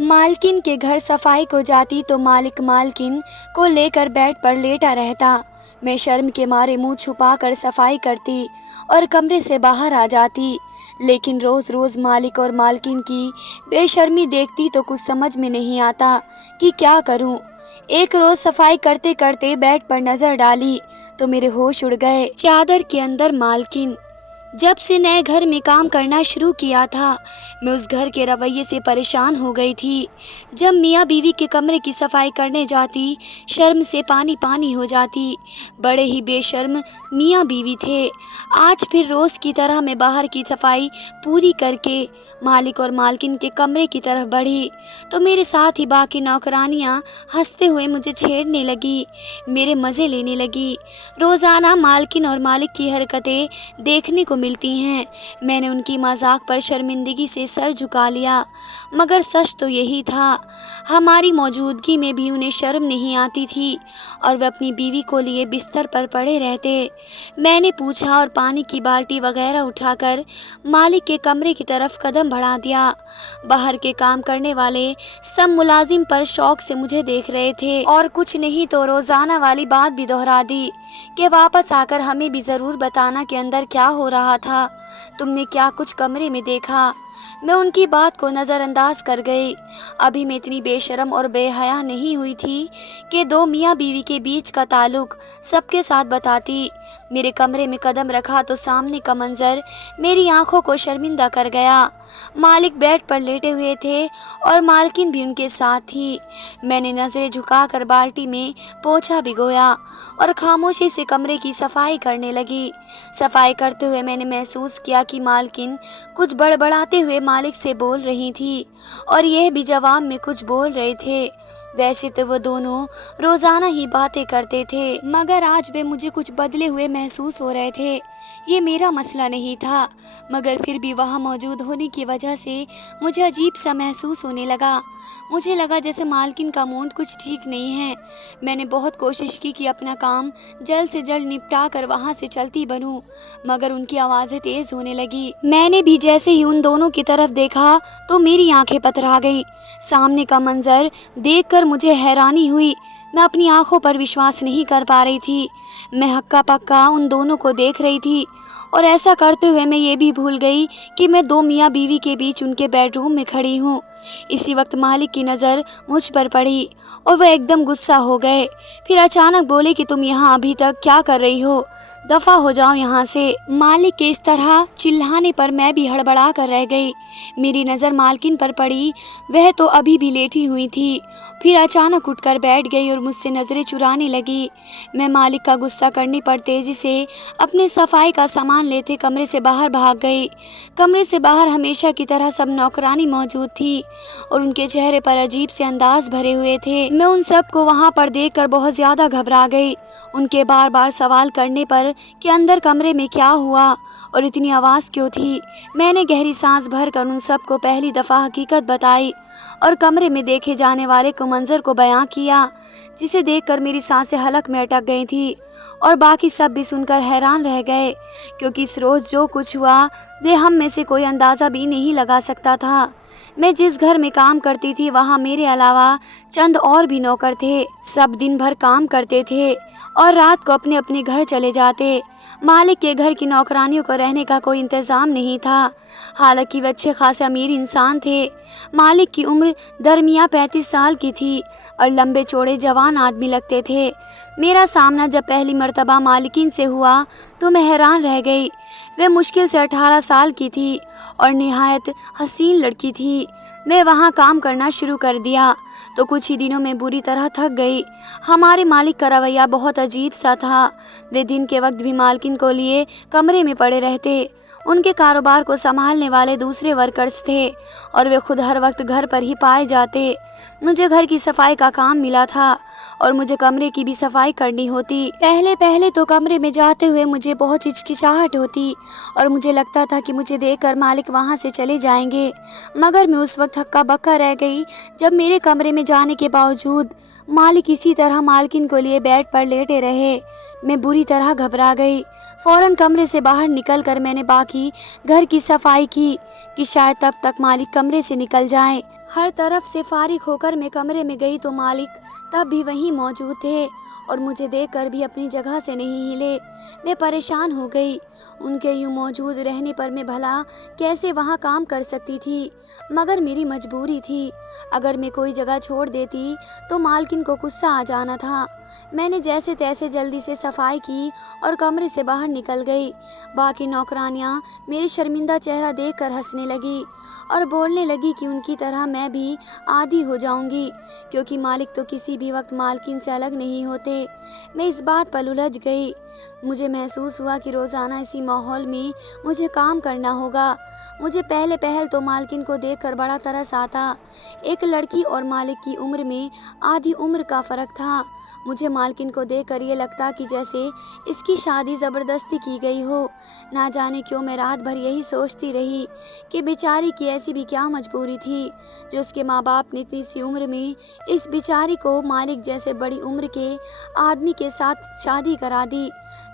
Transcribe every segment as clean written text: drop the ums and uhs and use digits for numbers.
मालकिन के घर सफाई को जाती तो मालिक मालकिन को लेकर बेड पर लेटा रहता। मैं शर्म के मारे मुंह छुपाकर सफाई करती और कमरे से बाहर आ जाती। लेकिन रोज़ रोज़ मालिक और मालकिन की बेशर्मी देखती तो कुछ समझ में नहीं आता कि क्या करूं। एक रोज़ सफाई करते करते बेड पर नज़र डाली तो मेरे होश उड़ गए। चादर के अंदर मालकिन। जब से नए घर में काम करना शुरू किया था, मैं उस घर के रवैये से परेशान हो गई थी। जब मियाँ बीवी के कमरे की सफाई करने जाती, शर्म से पानी पानी हो जाती। बड़े ही बेशर्म मियाँ बीवी थे। आज फिर रोज़ की तरह मैं बाहर की सफाई पूरी करके मालिक और मालकिन के कमरे की तरफ बढ़ी तो मेरे साथ ही बाकी नौकरानियाँ हंसते हुए मुझे छेड़ने लगी, मेरे मज़े लेने लगी। रोज़ाना मालकिन और मालिक की हरकतें देखने को मिलती हैं। मैंने उनकी मजाक पर शर्मिंदगी से सर झुका लिया, मगर सच तो यही था, हमारी मौजूदगी में भी उन्हें शर्म नहीं आती थी और वे अपनी बीवी को लिए बिस्तर पर पड़े रहते। मैंने पूछा और पानी की बाल्टी वगैरह उठाकर मालिक के कमरे की तरफ कदम बढ़ा दिया। बाहर के काम करने वाले सब मुलाजिम पर शौक से मुझे देख रहे थे और कुछ नहीं तो रोजाना वाली बात भी दोहरा दी कि वापस आकर हमें भी ज़रूर बताना कि अंदर क्या हो रहा था, तुमने क्या कुछ कमरे में देखा। मैं उनकी बात को नज़रअंदाज कर गई। अभी मैं इतनी बेशरम और बेहया नहीं हुई थी कि दो मियाँ बीवी के बीच का ताल्लुक सबके साथ बताती। मेरे कमरे में कदम रखा तो सामने का मंजर मेरी आंखों को शर्मिंदा कर गया। मालिक बेड पर लेटे हुए थे और मालकिन भी उनके साथ थी। मैंने नज़रें झुकाकर बाल्टी में पोछा भिगोया और खामोशी से कमरे की सफाई करने लगी। सफाई करते हुए मैंने महसूस किया कि मालकिन कुछ बड़बड़ाते हुए मालिक से बोल रही थी और यह भी जवाब में कुछ बोल रहे थे। वैसे तो वो दोनों रोज़ाना ही बातें करते थे, मगर आज वे मुझे कुछ बदले हुए महसूस हो रहे थे। ये मेरा मसला नहीं था, मगर फिर भी वहाँ मौजूद होने की वजह से मुझे अजीब सा महसूस होने लगा। मुझे लगा जैसे मालकिन का मूड कुछ ठीक नहीं है। मैंने बहुत कोशिश की कि अपना काम जल्द से जल्द निपटा कर वहाँ से चलती बनूं, मगर उनकी आवाज़ें तेज़ होने लगी। मैंने भी जैसे ही उन दोनों की तरफ देखा तो मेरी आंखें पथरा गईं। सामने का मंजर देखकर मुझे हैरानी हुई। मैं अपनी आंखों पर विश्वास नहीं कर पा रही थी। मैं हक्का पक्का उन दोनों को देख रही थी और ऐसा करते हुए मैं ये भी भूल गई कि मैं दो मियाँ बीवी के बीच उनके बेडरूम में खड़ी हूँ। इसी वक्त मालिक की नज़र मुझ पर पड़ी और वह एकदम गुस्सा हो गए। फिर अचानक बोले कि तुम यहाँ अभी तक क्या कर रही हो, दफ़ा हो जाओ यहाँ से। मालिक के इस तरह चिल्लाने पर मैं भी हड़बड़ा कर रह गई। मेरी नज़र मालकिन पर पड़ी, वह तो अभी भी लेटी हुई थी। फिर अचानक उठकर बैठ गई और मुझसे नज़रें चुराने लगी। मैं मालिक का गुस्सा करने पर तेज़ी से अपने सफाई का सामान लेते कमरे से बाहर भाग गई। कमरे से बाहर हमेशा की तरह सब नौकरानी मौजूद थी और उनके चेहरे पर अजीब से अंदाज भरे हुए थे। मैं उन सब को वहाँ पर देखकर बहुत ज़्यादा घबरा गई। उनके बार बार सवाल करने पर कि अंदर कमरे में क्या हुआ और इतनी आवाज़ क्यों थी, मैंने गहरी सांस भरकर उन सब को पहली दफ़ा हकीकत बताई और कमरे में देखे जाने वाले को मंजर को बयां किया, जिसे देखकर मेरी सांसें हलक में अटक गई थी और बाकी सब भी सुनकर हैरान रह गए, क्योंकि इस रोज़ जो कुछ हुआ वे हम में से कोई अंदाज़ा भी नहीं लगा सकता था। मैं जिस घर में काम करती थी वहाँ मेरे अलावा चंद और भी नौकर थे। सब दिन भर काम करते थे और रात को अपने अपने घर चले जाते। मालिक के घर की नौकरानियों को रहने का कोई इंतज़ाम नहीं था। हालांकि वे अच्छे खासे अमीर इंसान थे। मालिक की उम्र दरमिया 35 साल की थी और लंबे चौड़े जवान आदमी लगते थे। मेरा सामना जब पहली मर्तबा मालिकिन से हुआ तो मैं हैरान रह गई। वे मुश्किल से 18 साल की थी और निहायत हसीन लड़की थी। मैं वहाँ काम करना शुरू कर दिया तो कुछ ही दिनों में बुरी तरह थक गई। हमारे मालिक का रवैया बहुत अजीब सा था। वे दिन के वक्त भी मालकिन को लिए कमरे में पड़े रहते। उनके कारोबार को संभालने वाले दूसरे वर्कर्स थे और वे खुद हर वक्त घर पर ही पाए जाते। मुझे घर की सफाई का काम मिला था और मुझे कमरे की भी सफाई करनी होती। पहले पहले तो कमरे में जाते हुए मुझे बहुत हिचकिचाहट होती और मुझे लगता था कि मुझे देखकर मालिक वहाँ से चले जाएंगे, मगर मैं उस वक्त हक्का बक्का रह गई जब मेरे कमरे में जाने के बावजूद मालिक इसी तरह मालकिन को लिए बेड पर लेटे रहे। मैं बुरी तरह घबरा गई। फौरन कमरे से बाहर निकलकर मैंने बाकी घर की सफाई की कि शायद तब तक मालिक कमरे से निकल जाएं। हर तरफ से फारिग होकर मैं कमरे में गई तो मालिक तब भी वहीं मौजूद थे और मुझे देखकर भी अपनी जगह से नहीं हिले। मैं परेशान हो गई। उनके यूं मौजूद रहने पर मैं भला कैसे वहाँ काम कर सकती थी, मगर मेरी मजबूरी थी। अगर मैं कोई जगह छोड़ देती तो मालकिन को गुस्सा आ जाना था। मैंने जैसे तैसे जल्दी से सफाई की और कमरे से बाहर निकल गई। बाकी नौकरानियाँ मेरी शर्मिंदा चेहरा देखकर हंसने लगी और बोलने लगी कि उनकी तरह मैं भी आदी हो जाऊंगी, क्योंकि मालिक तो किसी भी वक्त मालकिन से अलग नहीं होते। मैं इस बात पर उलझ गई। मुझे महसूस हुआ कि रोज़ाना इसी माहौल में मुझे काम करना होगा। मुझे पहल तो मालकिन को देखकर बड़ा तरस आता। एक लड़की और मालिक की उम्र में आधी उम्र का फ़र्क था। मुझे मालकिन को देखकर ये लगता कि जैसे इसकी शादी ज़बरदस्ती की गई हो। ना जाने क्यों मैं रात भर यही सोचती रही कि बेचारी की ऐसी भी क्या मजबूरी थी जो उसके माँ बाप ने इतनी सी उम्र में इस बेचारी को मालिक जैसे बड़ी उम्र के आदमी के साथ शादी करा दी,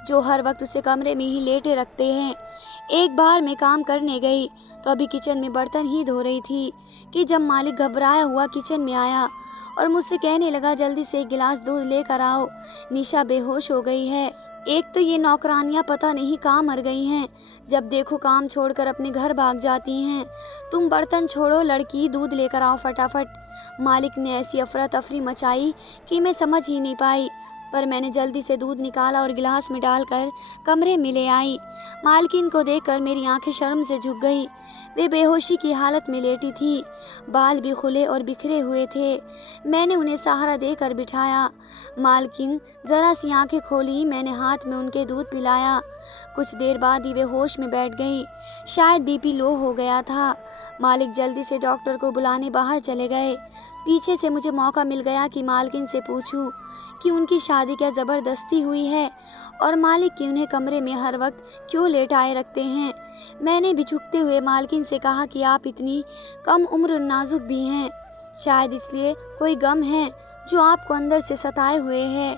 जो हर वक्त उसे कमरे में ही लेटे रखते हैं। एक बार मैं काम करने गई तो अभी किचन में बर्तन ही धो रही थी कि जब मालिक घबराया हुआ किचन में आया और मुझसे कहने लगा, जल्दी से एक गिलास दूध लेकर आओ, निशा बेहोश हो गई है। एक तो ये नौकरानियाँ पता नहीं कहाँ मर गई हैं, जब देखो काम छोड़कर अपने घर भाग जाती हैं। तुम बर्तन छोड़ो लड़की, दूध लेकर आओ फटाफट। मालिक ने ऐसी अफरा तफरी मचाई कि मैं समझ ही नहीं पाई, पर मैंने जल्दी से दूध निकाला और गिलास में डालकर कमरे में ले आई। मालकिन को देखकर मेरी आंखें शर्म से झुक गई। वे बेहोशी की हालत में लेटी थी, बाल भी खुले और बिखरे हुए थे। मैंने उन्हें सहारा देकर बिठाया। मालकिन जरा सी आंखें खोली, मैंने हाथ में उनके दूध पिलाया। कुछ देर बाद ही वे होश में बैठ गई। शायद बीपी लो हो गया था। मालिक जल्दी से डॉक्टर को बुलाने बाहर चले गए। पीछे से मुझे मौका मिल गया कि मालकिन से पूछूं कि उनकी शादी क्या ज़बरदस्ती हुई है और मालिक की उन्हें कमरे में हर वक्त क्यों लेटाए रखते हैं। मैंने भी झुकते हुए मालकिन से कहा कि आप इतनी कम उम्र नाजुक भी हैं, शायद इसलिए कोई गम है जो आपको अंदर से सताए हुए है।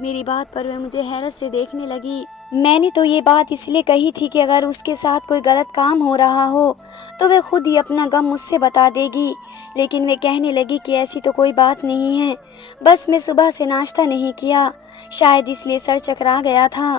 मेरी बात पर वे मुझे हैरत से देखने लगी। मैंने तो ये बात इसलिए कही थी कि अगर उसके साथ कोई गलत काम हो रहा हो तो वे खुद ही अपना गम मुझसे बता देगी, लेकिन वे कहने लगी कि ऐसी तो कोई बात नहीं है, बस मैं सुबह से नाश्ता नहीं किया, शायद इसलिए सर चकरा गया था।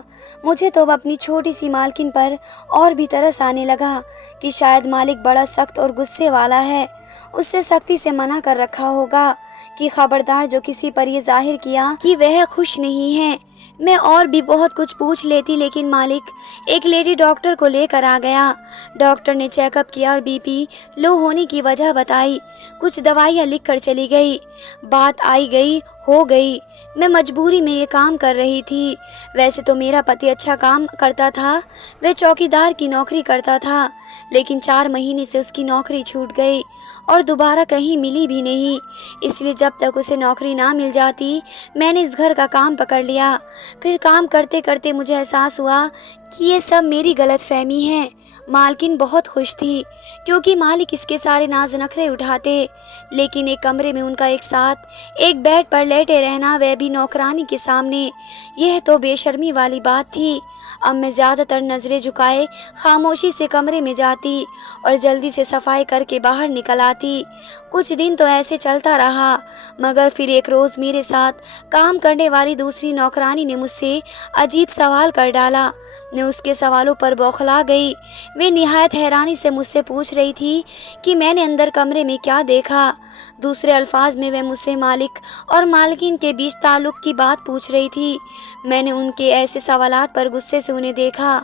मुझे तो अब अपनी छोटी सी मालकिन पर और भी तरस आने लगा कि शायद मालिक बड़ा सख्त और गुस्से वाला है। उससे सख्ती से मना कर रखा होगा कि खबरदार जो किसी पर ये जाहिर किया कि वह खुश नहीं है। मैं और भी बहुत कुछ पूछ लेती, लेकिन मालिक एक लेडी डॉक्टर को लेकर आ गया। डॉक्टर ने चेकअप किया और बीपी लो होने की वजह बताई। कुछ दवाइयाँ लिख कर चली गई। बात आई गई हो गई। मैं मजबूरी में ये काम कर रही थी। वैसे तो मेरा पति अच्छा काम करता था, वह चौकीदार की नौकरी करता था, लेकिन 4 महीने से उसकी नौकरी छूट गई और दोबारा कहीं मिली भी नहीं। इसलिए जब तक उसे नौकरी ना मिल जाती मैंने इस घर का काम पकड़ लिया। फिर काम करते करते मुझे एहसास हुआ कि ये सब मेरी गलतफहमी है। मालकिन बहुत खुश थी क्योंकि मालिक इसके सारे नाज नखरे उठाते, लेकिन एक कमरे में उनका एक साथ एक बेड पर लेटे रहना, वह भी नौकरानी के सामने, यह तो बेशर्मी वाली बात थी। अब मैं ज़्यादातर नज़रें झुकाए खामोशी से कमरे में जाती और जल्दी से सफाई करके बाहर निकल आती। कुछ दिन तो ऐसे चलता रहा, मगर फिर एक रोज़ मेरे साथ काम करने वाली दूसरी नौकरानी ने मुझसे अजीब सवाल कर डाला। मैं उसके सवालों पर बौखला गई। वे निहायत हैरानी से मुझसे पूछ रही थी कि मैंने अंदर कमरे में क्या देखा। दूसरे अल्फाज में वे मुझसे मालिक और मालकिन के बीच ताल्लुक़ की बात पूछ रही थी। मैंने उनके ऐसे सवालात पर गुस्से से उन्हें देखा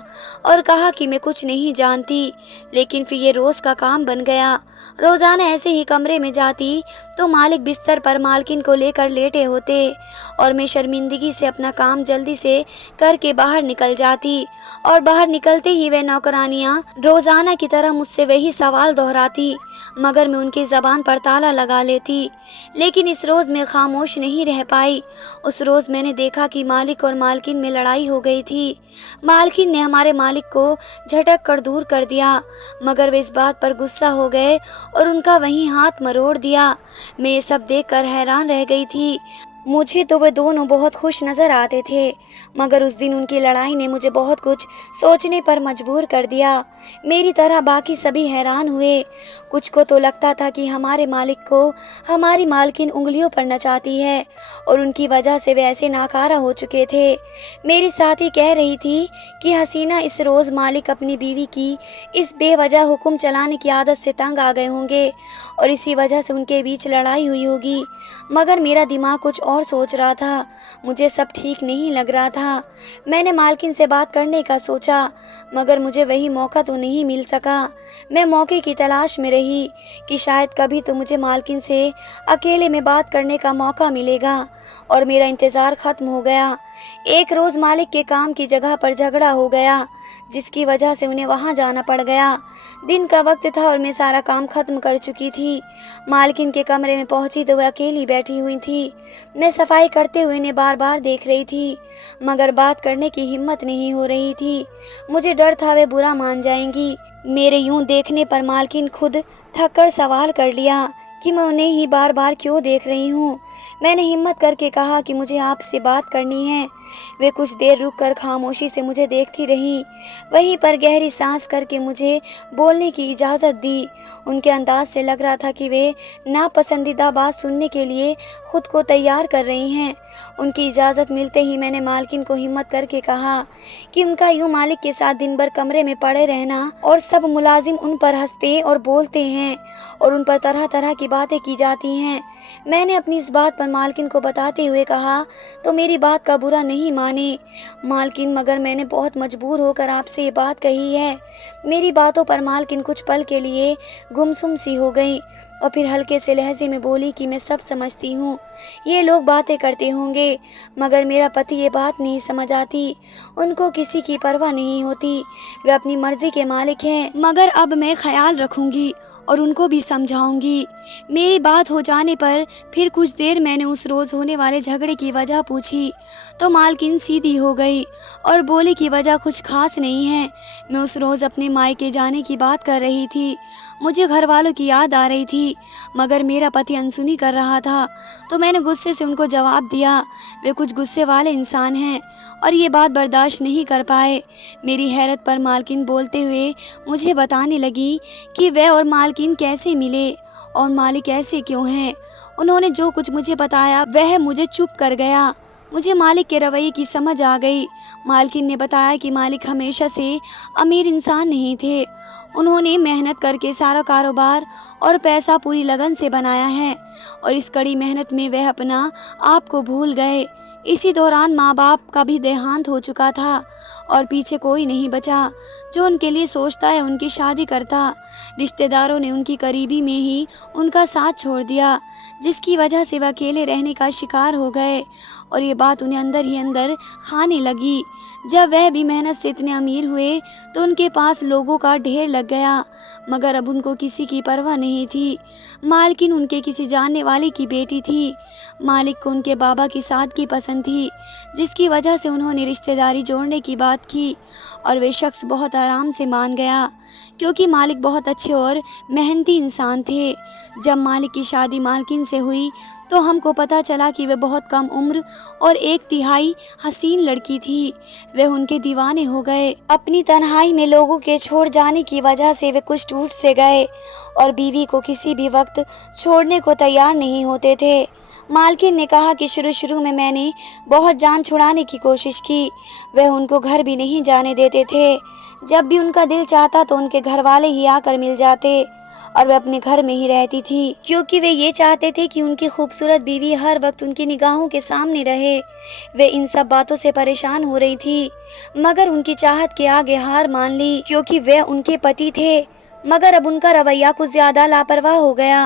और कहा कि मैं कुछ नहीं जानती, लेकिन फिर ये रोज़ का काम बन गया। रोज़ाना ऐसे ही कमरे में जाती तो मालिक बिस्तर पर मालकिन को लेकर लेटे होते और मैं शर्मिंदगी से अपना काम जल्दी से करके बाहर निकल जाती, और बाहर निकलते ही वे नौकरानियाँ रोज़ाना की तरह मुझसे वही सवाल दोहराती, मगर मैं उनकी ज़बान पर ताला लगा लेती। लेकिन इस रोज़ मैं खामोश नहीं रह पाई। उस रोज़ मैंने देखा कि मालिक और मालकिन में लड़ाई हो गई थी। मालकिन ने हमारे मालिक को झटक कर दूर कर दिया, मगर वे इस बात पर गुस्सा हो गए और उनका वहीं हाथ मरोड़ दिया। मैं ये सब देखकर हैरान रह गई थी। मुझे तो वे दोनों बहुत खुश नज़र आते थे, मगर उस दिन उनकी लड़ाई ने मुझे बहुत कुछ सोचने पर मजबूर कर दिया। मेरी तरह बाकी सभी हैरान हुए। कुछ को तो लगता था कि हमारे मालिक को हमारी मालकिन उंगलियों पर नचाती है और उनकी वजह से वे ऐसे नाकारा हो चुके थे। मेरी साथी कह रही थी कि हसीना इस रोज़ मालिक अपनी बीवी की इस बेवजह हुक्म चलाने की आदत से तंग आ गए होंगे और इसी वजह से उनके बीच लड़ाई हुई होगी। मगर मेरा दिमाग कुछ और सोच रहा था। मुझे सब ठीक नहीं लग रहा था। मैंने मालकिन से बात करने का सोचा, मगर मुझे वही मौका तो नहीं मिल सका। मैं मौके की तलाश में रही कि शायद कभी तो मुझे मालकिन से अकेले में बात करने का मौका मिलेगा, और मेरा इंतज़ार ख़त्म हो गया। एक रोज़ मालिक के काम की जगह पर झगड़ा हो गया, जिसकी वजह से उन्हें वहाँ जाना पड़ गया। दिन का वक्त था और मैं सारा काम ख़त्म कर चुकी थी। मालकिन के कमरे में पहुंची तो वह अकेली बैठी हुई थी। मैं सफाई करते हुए इन्हें बार बार देख रही थी, मगर बात करने की हिम्मत नहीं हो रही थी। मुझे डर था वे बुरा मान जाएंगी। मेरे यूं देखने पर मालकिन खुद थक कर सवाल कर लिया कि मैं उन्हें ही बार बार क्यों देख रही हूँ। मैंने हिम्मत करके कहा कि मुझे आपसे बात करनी है। वे कुछ देर रुककर खामोशी से मुझे देखती रही, वहीं पर गहरी सांस करके मुझे बोलने की इजाज़त दी। उनके अंदाज से लग रहा था कि वे नापसंदीदा बात सुनने के लिए खुद को तैयार कर रही हैं। उनकी इजाज़त मिलते ही मैंने मालकिन को हिम्मत करके कहा कि उनका यूं मालिक के साथ दिन भर कमरे में पड़े रहना और सब मुलाजिम उन पर हंसते और बोलते हैं और उन पर तरह तरह की बातें की जाती हैं। मैंने अपनी इस बात पर मालकिन को बताते हुए कहा तो मेरी बात का बुरा नहीं माने मालकिन, मगर मैंने बहुत मजबूर होकर आपसे ये बात कही है। मेरी बातों पर मालकिन कुछ पल के लिए गुमसुम सी हो गई और फिर हल्के से लहजे में बोली कि मैं सब समझती हूँ, ये लोग बातें करते होंगे, मगर मेरा पति ये बात नहीं समझ आती। उनको किसी की परवाह नहीं होती, वे अपनी मर्जी के मालिक हैं। मगर अब मैं ख्याल रखूंगी और उनको भी समझाऊंगी। मेरी बात हो जाने पर फिर कुछ देर मैंने उस रोज़ होने वाले झगड़े की वजह पूछी तो मालकिन सीधी हो गई और बोली कि वजह कुछ खास नहीं है। मैं उस रोज़ अपने मायके जाने की बात कर रही थी। मुझे घर वालों की याद आ रही थी, मगर मेरा पति अनसुनी कर रहा था, तो मैंने गुस्से से उनको जवाब दिया। वे कुछ गुस्से वाले इंसान हैं और ये बात बर्दाश्त नहीं कर पाए। मेरी हैरत पर मालकिन बोलते हुए मुझे बताने लगी कि वे और मालकिन कैसे मिले और मालिक ऐसे क्यों हैं। उन्होंने जो कुछ मुझे बताया वह मुझे चुप कर गया। मुझे मालिक के रवैये की समझ आ गई। मालकिन ने बताया कि मालिक हमेशा से अमीर इंसान नहीं थे। उन्होंने मेहनत करके सारा कारोबार और पैसा पूरी लगन से बनाया है और इस कड़ी मेहनत में वह अपना आप को भूल गए। इसी दौरान माँ बाप का भी देहांत हो चुका था और पीछे कोई नहीं बचा जो उनके लिए सोचता है उनकी शादी करता। रिश्तेदारों ने उनकी करीबी में ही उनका साथ छोड़ दिया, जिसकी वजह से वह अकेले रहने का शिकार हो गए और ये बात उन्हें अंदर ही अंदर खाने लगी। जब वह भी मेहनत से इतने अमीर हुए तो उनके पास लोगों का ढेर लग गया, मगर अब उनको किसी की परवाह नहीं थी। मालकिन उनके किसी जानने वाले की बेटी थी। मालिक को उनके बाबा की सादगी पसंद थी, जिसकी वजह से उन्होंने रिश्तेदारी जोड़ने की बात की और वे शख्स बहुत आराम से मान गया, क्योंकि मालिक बहुत अच्छे और मेहनती इंसान थे। जब मालिक की शादी मालकिन से हुई तो हमको पता चला कि वे बहुत कम उम्र और 1/3 हसीन लड़की थी। वे उनके दीवाने हो गए। अपनी तन्हाई में लोगों के छोड़ जाने की वजह से वे कुछ टूट से गए और बीवी को किसी भी वक्त छोड़ने को तैयार नहीं होते थे। मालकिन ने कहा कि शुरू में मैंने बहुत जान छुड़ाने की कोशिश की। वह उनको घर भी नहीं जाने देते थे। जब भी उनका दिल चाहता तो उनके घर वाले ही आकर मिल जाते और वह अपने घर में ही रहती थी, क्योंकि वे ये चाहते थे कि उनकी खूबसूरत बीवी हर वक्त उनकी निगाहों के सामने रहे। वे इन सब बातों से परेशान हो रही थी, मगर उनकी चाहत के आगे हार मान ली, क्योंकि वे उनके पति थे। मगर अब उनका रवैया कुछ ज्यादा लापरवाह हो गया।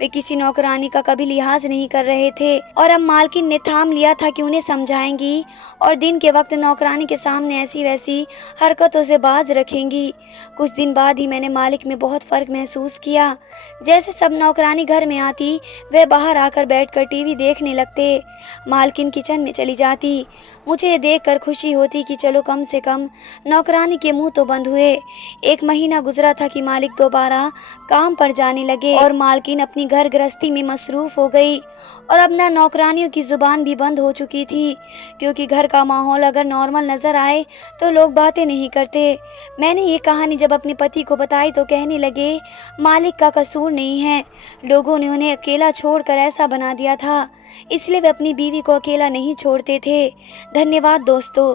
वे किसी नौकरानी का कभी लिहाज नहीं कर रहे थे और अब मालकिन ने थाम लिया था कि उन्हें समझाएंगी और दिन के वक्त नौकरानी के सामने ऐसी वैसी हरकतों से बाज रखेंगी। कुछ दिन बाद ही मैंने मालिक में बहुत फ़र्क महसूस महसूस किया। जैसे सब नौकरानी घर में आती, वह बाहर आकर बैठकर टीवी देखने लगते। मालकिन किचन में चली जाती। मुझे ये देखकर खुशी होती कि चलो कम से कम नौकरानी के मुंह तो बंद हुए। 1 महीना गुजरा था कि मालिक दोबारा काम पर जाने लगे और मालकिन अपनी घर गृहस्थी में मसरूफ हो गई। और अब ना नौकरानियों की जुबान भी बंद हो चुकी थी, क्योंकि घर का माहौल अगर नॉर्मल नजर आए तो लोग बातें नहीं करते। मैंने ये कहानी जब अपने पति को बताई तो कहने लगे, मालिक का कसूर नहीं है, लोगों ने उन्हें अकेला छोड़कर ऐसा बना दिया था, इसलिए वे अपनी बीवी को अकेला नहीं छोड़ते थे। धन्यवाद दोस्तों।